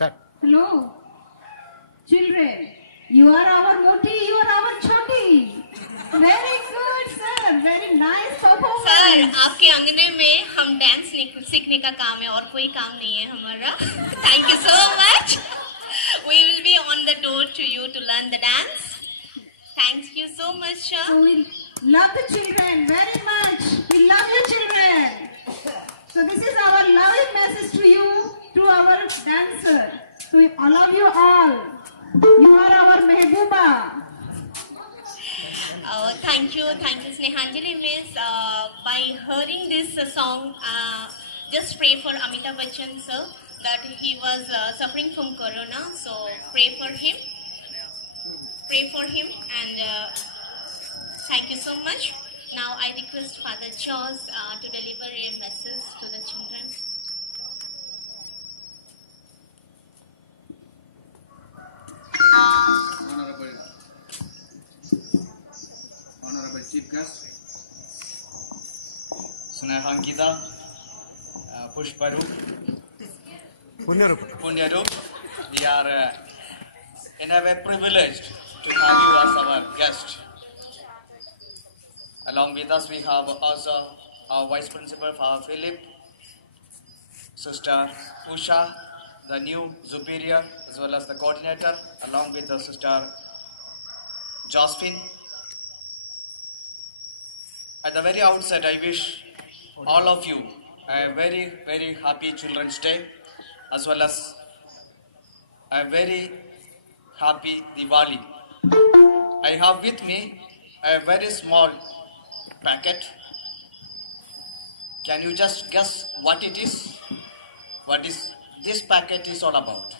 Start. Hello, children. You are our Moti, you are our Choti. Very good, sir. Very nice performance. Sir आपके अंगने में हम dance सीखने का काम है और कोई काम नहीं है हमारा. Thank you so much. We will be on the door to you to learn the dance. Thank you so much, sir. So we love the children very much. We love you, children. So this is our loving message to you, to our dancer, to all of you all. You are our Mehbooba. Thank you, Snehanjali Miss. By hearing this song, just pray for Amitabh Bachchan sir, that he was suffering from corona. So pray for him. Pray for him, and thank you so much. Now I request Father Charles to deliver a message to the children. Honorable Chief Guest, Snehankita, Pushparu, Punyarup, we are in a way privileged to have you as our guest. Along with us, we have also our Vice Principal, Father Philip, Sister Usha, the new Superior, as well as the Coordinator, along with the Sister Josephine. At the very outset, I wish all of you a very, very happy Children's Day, as well as a very happy Diwali. I have with me a very small packet. Can you just guess what it is? What is this packet is all about?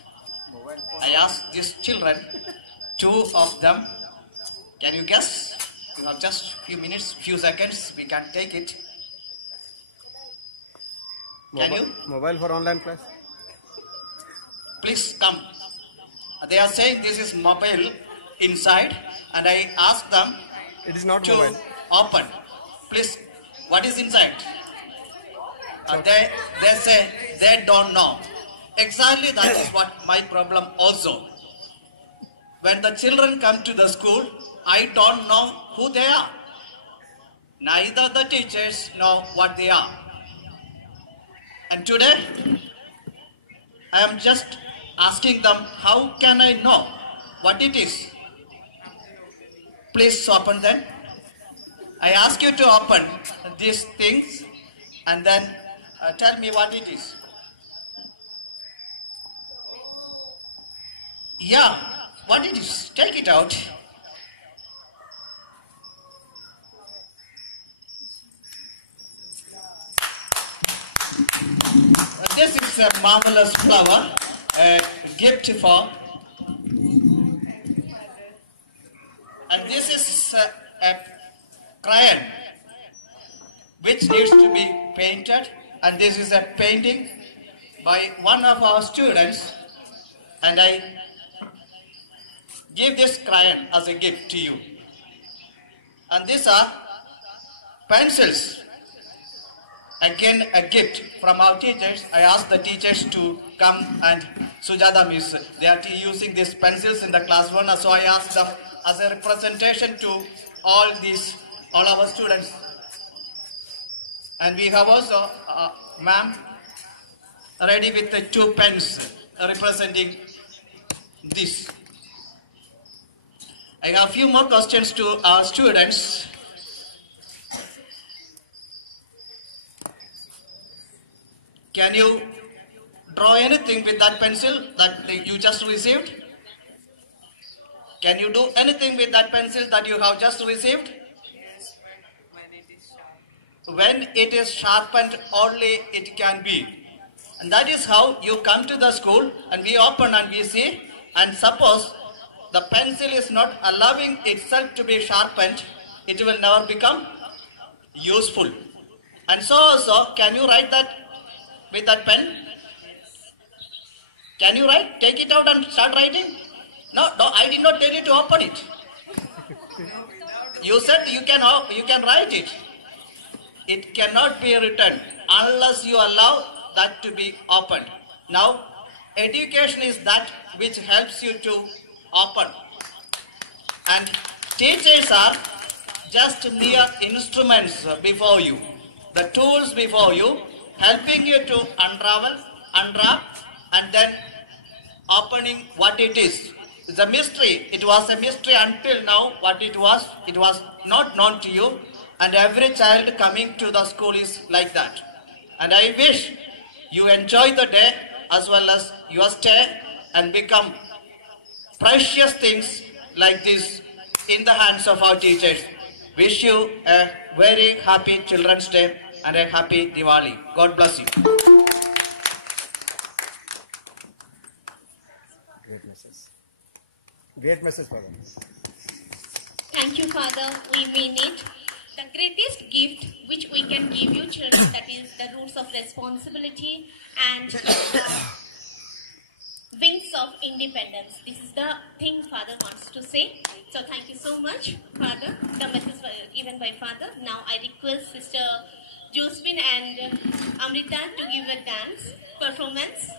I asked these children, two of them. Can you guess? You have just few minutes, few seconds. We can take it. Can you? Mobile for online class. Please come. They are saying this is mobile inside, and I asked them It is not to mobile. open. Please, what is inside? They say they don't know. Exactly that is what my problem also. When the children come to the school, I don't know who they are. Neither the teachers know what they are. And today, I am just asking them, how can I know what it is? Please open them. I ask you to open these things and then tell me what it is. Yeah, what it is? Take it out. This is a marvelous flower, a gift for, and this is a crayon which needs to be painted, and this is a painting by one of our students, and I give this crayon as a gift to you. And these are pencils, again a gift from our teachers. I asked the teachers to come, and Sujata Miss, they are using these pencils in the class 1, so I asked them as a representation to all our students. And we have also ma'am ready with the 2 pens representing this. I have a few more questions to our students. Can you draw anything with that pencil that you just received? Can you do anything with that pencil that you have just received? Yes, when it is sharp. When it is sharpened, only it can be. And that is how you come to the school and we open and we see, and suppose the pencil is not allowing itself to be sharpened, it will never become useful. And so also, can you write that with that pen? Can you write? Take it out and start writing? No, I did not tell you to open it. You said you can write it. It cannot be written unless you allow that to be opened. Now, Education is that which helps you to open. And teachers are just mere instruments before you, the tools before you, helping you to unravel, unwrap, and then opening what it is. It's a mystery. It was a mystery until now. What it was not known to you. And every child coming to the school is like that. And I wish you enjoy the day as well as your stay and become precious things like this in the hands of our teachers. Wish you a very happy Children's Day and a happy Diwali. God bless you. Great message. Great message, Father. Thank you, Father. We mean it. The greatest gift which we can give you children, that is the roots of responsibility and wings of independence. This is the thing Father wants to say. So thank you so much, Father. The message was given by Father. Now I request Sister Josephine and Amrita to give a dance performance.